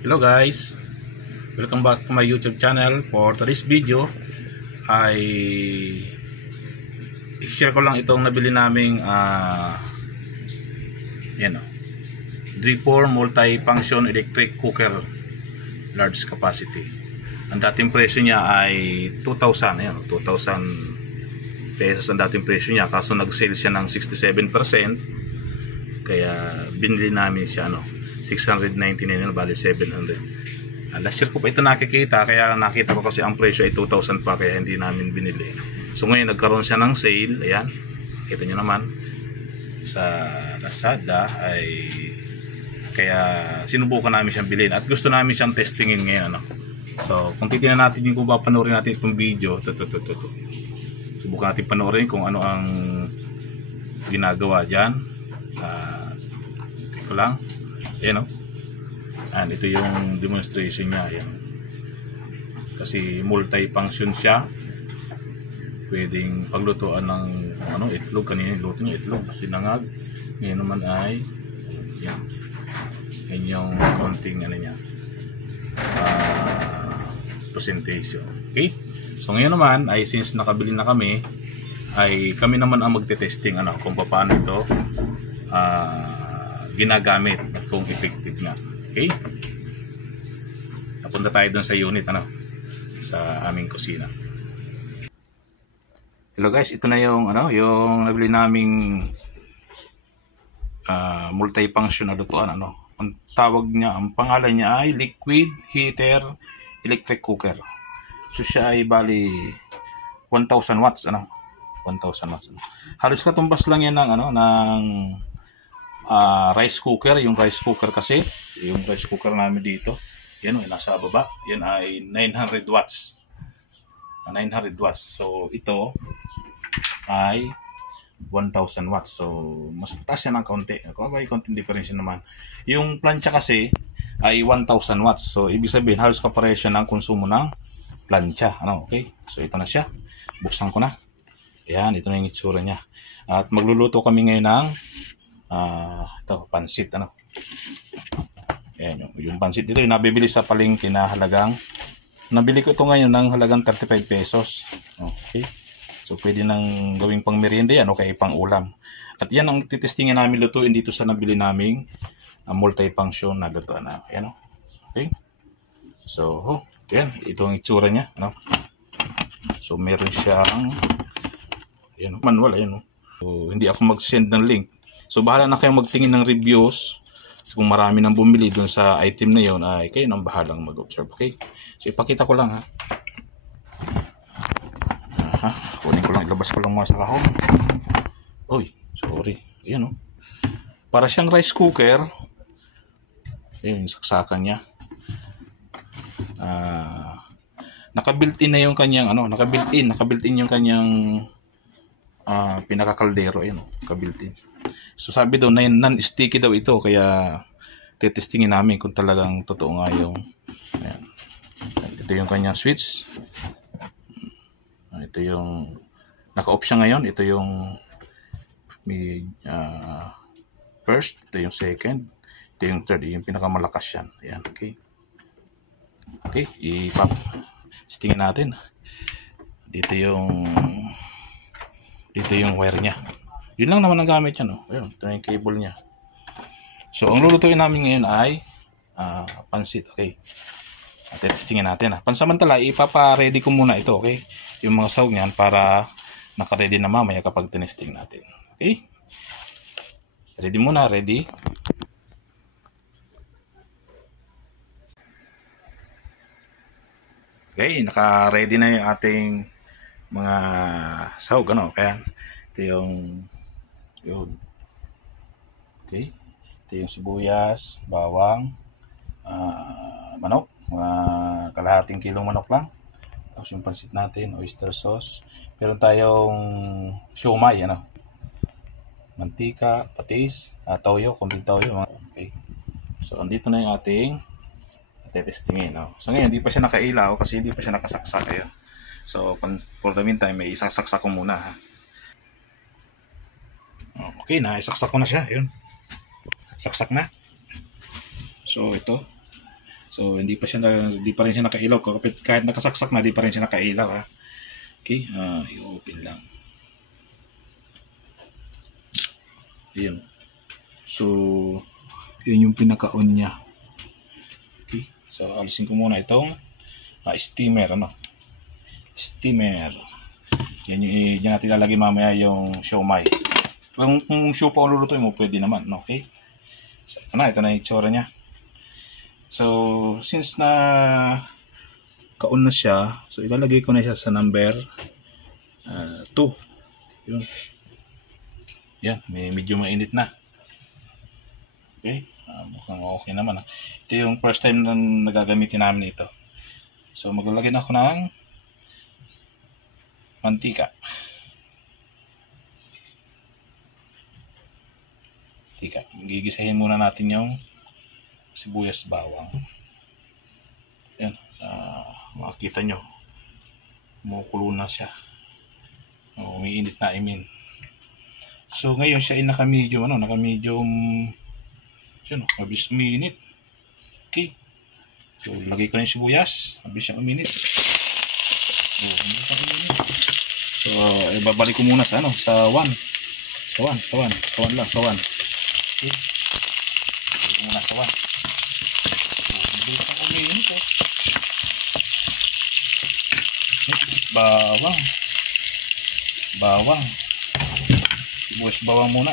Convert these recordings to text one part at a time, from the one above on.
Hello guys, welcome back to my YouTube channel. For today's video ay i-share ko lang itong nabili naming Dripor multi-function electric cooker large capacity. Ang dating presyo niya ay 2,000, 2,000 pesos ang dating presyo niya, kaso nag-sale siya ng 67%, kaya binili namin siya 699, bali 700. Last year ko pa ito nakikita, kaya nakita ko kasi ang presyo ay 2,000 pa, kaya hindi namin binili. So ngayon nagkaroon siya ng sale. Ayan, kita nyo naman sa Lazada, ay kaya sinubukan namin siyang bilhin at gusto namin siyang testingin ngayon. So kung titignan natin yung, kung papanoorin natin itong video, subukan natin panoorin kung ano ang ginagawa dyan. Ito lang. Ayan, and ito yung demonstration niya. Ayan. Kasi multi-function siya. Pwedeng paglutuan ng itlog. Kanina luto niya itlog, sinangag. Ngayon naman ay yan. Yan yung konting niya, presentation. Okay? So ngayon naman ay since nakabili na kami, ay kami naman ang magte-testing kung paano ito ginagamit at kung effective na. Okay? Napunta tayo dun sa unit sa aming kusina. Hello guys, ito na yung yung nabili naming multi-function na lutuan. Ang tawag niya, ang pangalan niya ay liquid heater electric cooker. So siya ay bali 1,000 watts 1,000 watts. Halos katumbas lang yan ng rice cooker. Yung rice cooker kasi, yung rice cooker namin dito, yan nasa baba, yan ay 900 watts. 900 watts. So ito ay 1,000 watts. So mas mataas yan ng kaunti. Konting difference naman. Yung plancha kasi ay 1,000 watts. So ibig sabihin halos kapareho siya ng konsumo ng plancha. Okay? So ito na siya. Buksan ko na. Ayan, ito na yung itsura niya. At magluluto kami ngayon ng ito, pansit. Ayan, yung pansit ito yung nabibili sa palengke na halagang, nabili ko ito ngayon ng halagang 35 pesos. Okay, so pwede nang gawing pang merienda yan o kaya pang ulam. At yan ang titestingin namin lutuin dito sa nabili naming multi-function na lutuan. Ayan, okay, so yan, ito ang itsura niya. So meron siyang manual. Ayan, so hindi ako mag-send ng link. So bahala na kayong magtingin ng reviews. Kung marami nang bumili dun sa item na yon, ay kayo nang bahalang mag-observe. Okay? So ipakita ko lang kunin ko lang, ilabas ko lang mga sa kahon. Uy, sorry. Ayan para siyang rice cooker. Ayun yung saksakan niya. Naka-built-in na yung kanyang naka-built-in yung kanyang pinaka-kaldero. Ayun naka-built-in. So sabi daw non-sticky daw ito, kaya titestingin namin kung talagang totoo nga yung ayan. Ito yung kanyang switch. Ito yung naka-off siya ngayon. Ito yung may first, ito yung second, ito yung third, yung pinakamalakas yan. Ayan, okay. Okay, testingin natin. Dito yung wire niya. Yun lang naman ang gamit yan. Ayun, ito na yung cable niya. So ang lulutuin namin ngayon ay pansit. Okay, testingin natin. Pansamantala, ipapa-ready ko muna ito. Okay, yung mga sahog niyan para naka-ready na mamaya kapag tinesting natin. Okay, ready muna. Ready. Okay, naka-ready na yung ating mga sahog. Kaya ito yung yun. Okay, ito yung sibuyas, bawang, manok, mga kalahating kilong manok lang. Tapos yung pansit natin, oyster sauce. Meron tayong siomay, mantika, patis, toyo, konting toyo. Okay, so andito na yung ating testingin. So ngayon hindi pa siya nakailaw kasi hindi pa siya nakasaksak. Ayan. So for the meantime, may isasaksak ko muna. Okay, naisaksak ko na siya. Yun. Saksak na. So ito. So hindi pa rin siya nakailaw. Kahit nakasaksak na, di pa rin siya nakailaw, ha. Okay, i-open lang. Ayun. So yun yung pinaka-on niya. Okay, so alisin ko muna itong steamer, steamer. Yan yung dyan natin lalagay mamaya yung siomai. Kung siopaw ang lulutuin mo, pwede naman, okay? So ito na yung itsura niya. So since na ka-on na siya, so ilalagay ko na siya sa number 2. Yun. Yan, medyo mainit na. Okay, mukhang okay naman, ha. Ito yung first time na nagagamitin namin ito. So maglalagay na ako ng mantika. Gigisahin muna natin yung sibuyas bawang. Yan, makikita nyo, kumukulo na siya. Umiinit na, I mean. So ngayon siya ay naka-medium, yun, mabilis uminit. Okay, so lagay ko na yung sibuyas, mabilis siyang uminit. So ibabalik ko muna sa sa 1 lang. Okay, ibabalik ko muna sa 1. Mabilis siyang uminit. Next, bawang. Sibuyas bawang muna.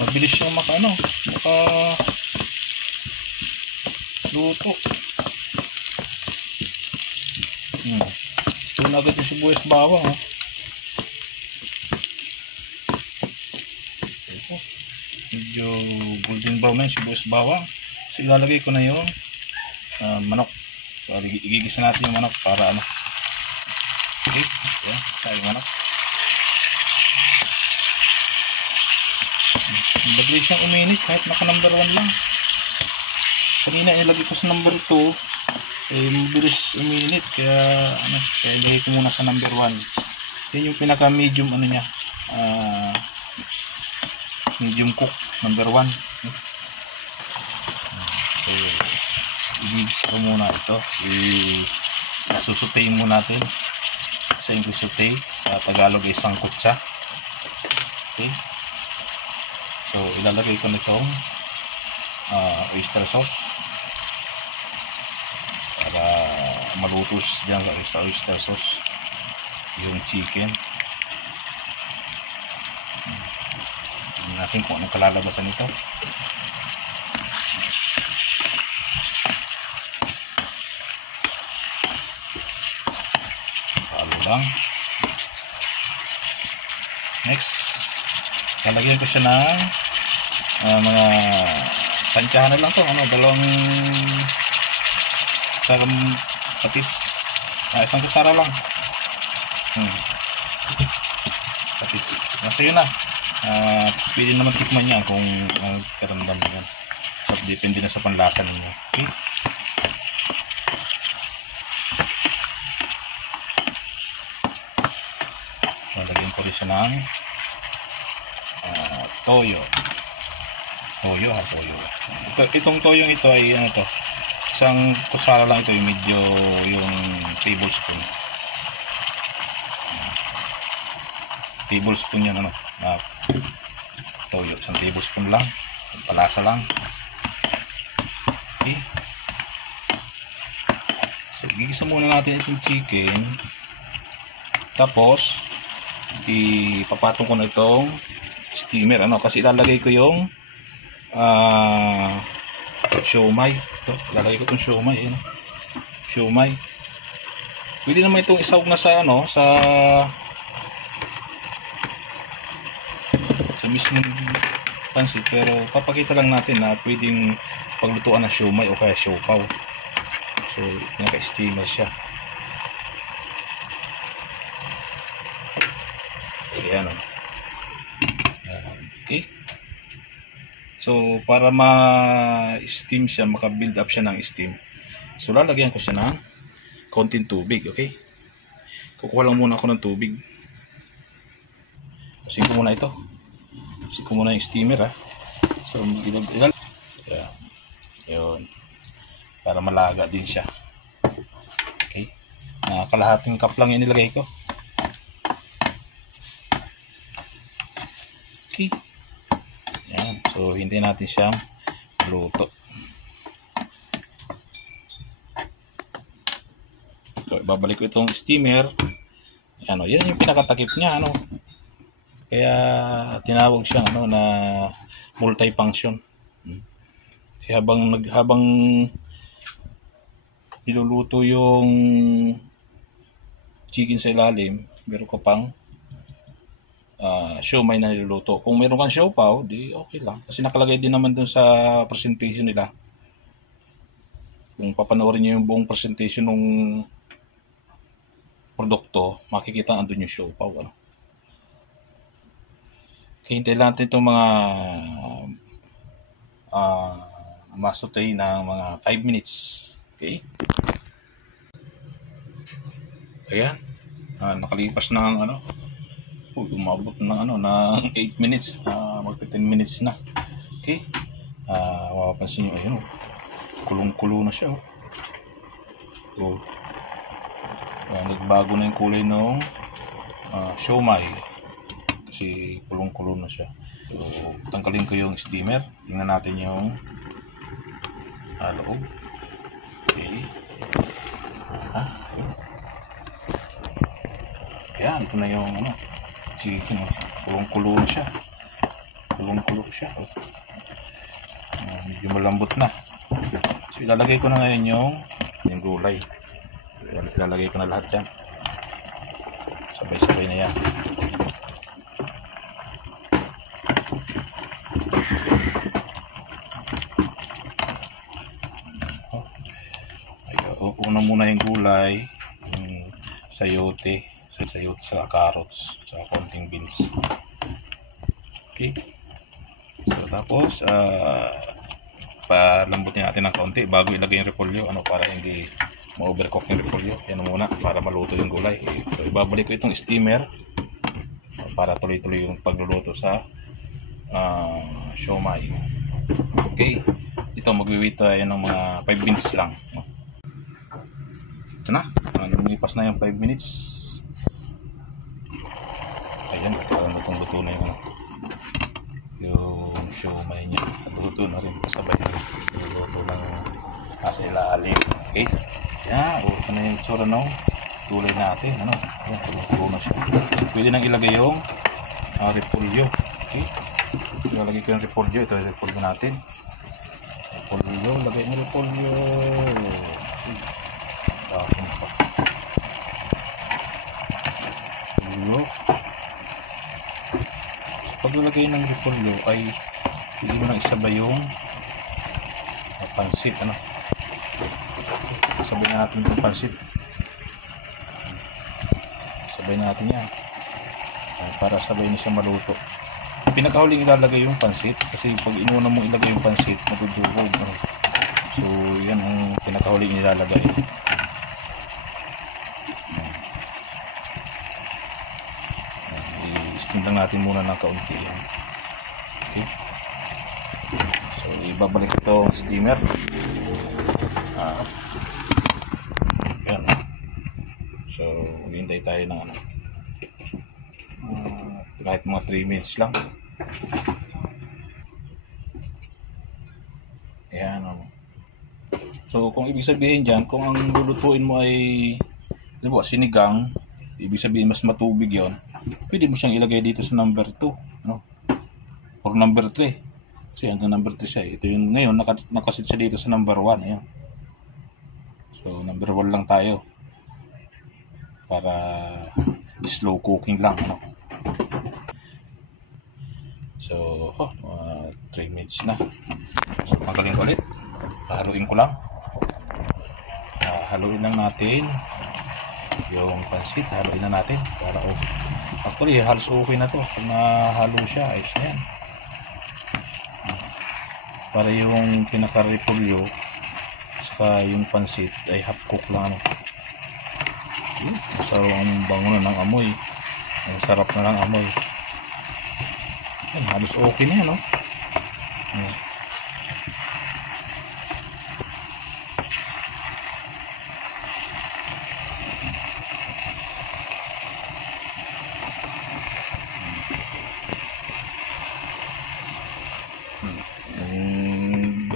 Mabilis siyang luto. So agad yung sibuyas bawang, medyo golden brown na yung sibuyas bawang. So ilalagay ko na yung manok. So igigisa natin yung manok para okay, yan, tayo yung manok. Mabilis siyang uminit kahit naka number 1 lang. Kanina nilagay ko sa number 2, mabilis uminit, kaya ilagay ko muna sa number 1. Yan yung pinaka medium niya, medium cook, number 1. So i-mix ko muna ito, isusutay muna natin. Sa English saute, sa Tagalog ay sangkutsa. Okay, so ilalagay ko nitong oyster sauce para maluto siya dyan sa oyster sauce yung chicken. Tingnan natin kung anong kalalabasan nito. Halo lang. Next, lalagyan ko siya ng mga tansyahan na lang to, dalawang patis, isang kutsara lang. Patis. So yun na. Pwede naman tikman niya kung karamdam mo yan. So depende na sa panlasa ninyo. Okay? Lalagyan ko rin siya ng toyo. Toyo. Itong toyo ito ay isang kutsara lang ito, yung medyo yung tablespoon. Tablespoon yan toyo, isang tablespoon lang, palasa lang. Okay. So gigisa muna natin itong chicken. Tapos ipapatong ko na itong steamer, kasi ilalagay ko yung siomai. Ito, lalagay ko itong siomai, siomai. Pwede naman itong isawag na sa sa mismong pansit, pero papakita lang natin na pwedeng paglutuan ng siomai o kaya siopaw. So naka-steamer siya. Ayan, okay. So para ma-steam siya, maka-build up siya ng steam, so lalagyan ko siya ng konting tubig. Okay, kukuha lang muna ako ng tubig. Pasin ko muna ito. Pasin ko muna yung steamer, So yun. para malaga din siya. Okay, kalahating cup lang yung nilagay ko. Okay, yan. So hintayin natin siyang luto. So ibabalik ko itong steamer. Ano, yan yung pinakatakip niya, ano. Kaya tinawag siyang ano na multifunction. Kasi habang niluluto yung chicken sa ilalim, meron ko pang siomai na niluluto. Kung meron kang siopaw, di okay lang. Kasi nakalagay din naman dun sa presentation nila. Kung papanoorin niyo yung buong presentation ng produkto, makikita andun yung siopaw. Ano? Kaya hintayin natin itong mga masutay ng mga 5 minutes. Okay? Ayan. Nakalipas ng ano. Umabot ng ano ng 8 minutes. Magti 10 minutes na. Okay? Mapapansin nyo, ayun. Kulong-kulo na siya. So, nagbago na yung kulay ng siomai. Kasi kulong-kulo na siya. So, tanggalin ko yung steamer. Tingnan natin yung loob. Okay. Yan, ito na yung ano, chicken. Kulong-kulo na siya. Kulong-kulo siya. Medyo malambot na. So, ilalagay ko na ngayon yung gulay. Ilalagay ko na lahat yan. Sabay-sabay na yan. Una muna yung gulay, yung sayote sa carrots, sa konting beans. Okay. So tapos palambutin natin ng konti bago ilagay yung repolyo, ano, para hindi ma-overcook yung repolyo. Yan muna para maluto yung gulay. So ibabalik ko itong steamer para tuloy-tuloy yung pagluluto sa siomai. Okay. Ito magwi-wait tayo ng mga 5 minutes lang. Ito na, lumipas na yung 5 minutes. Ayan, lutong-luto na yung siomai niya. At luto na rin, kasabay na luto ng nasa ilalim. Okay, yan, ito na yung tsura ng gulay natin. Ano, ayan, luto na siya. Pwede nang ilagay yung repolyo. Okay, ilalagay ko yung repolyo. Ito yung repolyo natin. Repolyo, lagay yung repolyo. So, paglalagay ng repolyo ay hindi mo nang isabay yung pansit, ano. Sabay na natin yung pansit. Sabay na natin yan para sabay na siya maluto. Pinakahuling ilalagay yung pansit kasi pag inuna mo ilagay yung pansit, matudurog, ano. So yan ang pinakahuling ilalagay. I-steam lang natin muna ng kaunti yan. Okay. So ibabalik ito ang steamer. Yan. So hintay tayo ng ano, kahit mga 3 minutes lang. Ayan. So kung ibig sabihin dyan, kung ang lulutuin mo ay halimbawa sinigang, ibig sabihin mas matubig yon, pwede mo siyang ilagay dito sa number 2, no? Or number 3. Kasi ito number 3 siya. Ito yung ngayon nakasit siya dito sa number 1. Ayan. So number 1 lang tayo para slow cooking lang, ano? So 3 minutes na. So tanggalin ko ulit. Haluin ko lang. Haluin lang natin yung pansit. Haluin na natin para actually halos okay na to. Pag nahalo siya, ayos na yan. Para yung pinaka-repolyo saka yung pansit ay half cook lang, ano. So ang bango na ng amoy. Ang sarap na ng amoy. Ay, halos okay na yan, no?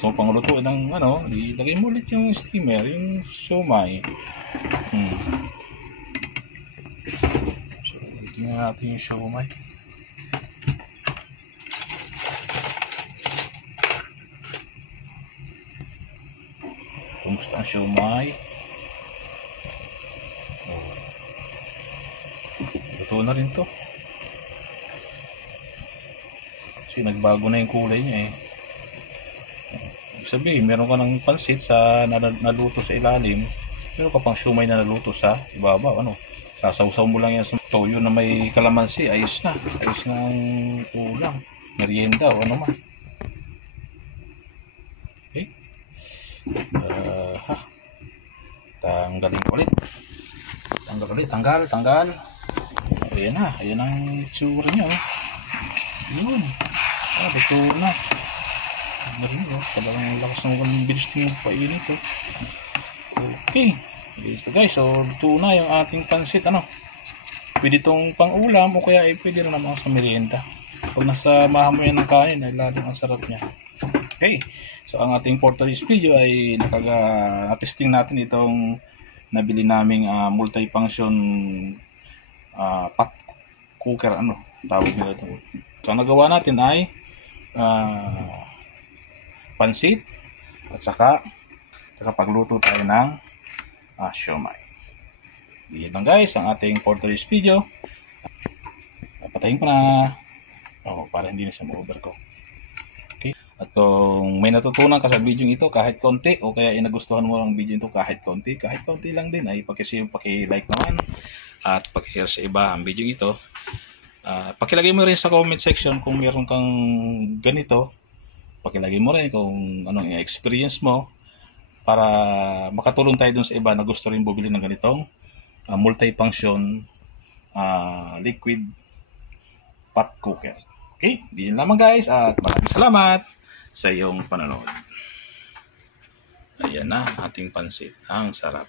gusto mo pang lutuin ng ano, ilagay mo ulit yung steamer, yung siomai. So, tingnan natin yung siomai. Kumusta ang siomai? Luto na rin to. Kasi nagbago na yung kulay niya eh. Ibig sabihin, meron ka ng pansit sa naluto sa ilalim, meron ka pang siomai na naluto sa ibabaw. Ano? Sasawsaw mo lang yan sa toyo na may kalamansi, ayos na. Ayos na ang ulam, merienda o ano man. Okay? Tanggalin ko ulit. Tanggal. Ayan na, ayan ang tsura niya. Yun. Luto na. Talagang lakas ng bilis ng painit. Okay. Ito guys, so luto na yung ating pansit. Ano? Pwede itong pang-ulam o kaya pwede rin naman sa merienda. Pag nasamahan mo yan ng kanin, ay lalong ang sarap niya. Okay. So ang ating for today's video ay testing natin itong nabili naming multi-function pot cooker. Ano? Tawag nila ito. So ang nagawa natin ay pansit at saka pagluto tayo ng siomai. Yan lang guys ang ating for today's video. Patayin ko na para hindi na siya ma-overcook. Okay. At kung may natutunan ka sa video ito kahit konti o kaya inagustuhan mo ang video ito kahit konti lang din ay paki-like naman at paki-share sa iba ang video ito. Pakilagay mo rin sa comment section kung meron kang ganito. Pakilagay mo rin kung anong experience mo para makatulong tayo dun sa iba na gusto rin bumili ng ganitong multi-function liquid pot cooker. Okay, diyan lamang guys at maraming salamat sa iyong panonood. Ayan na ating pansit. Ang sarap.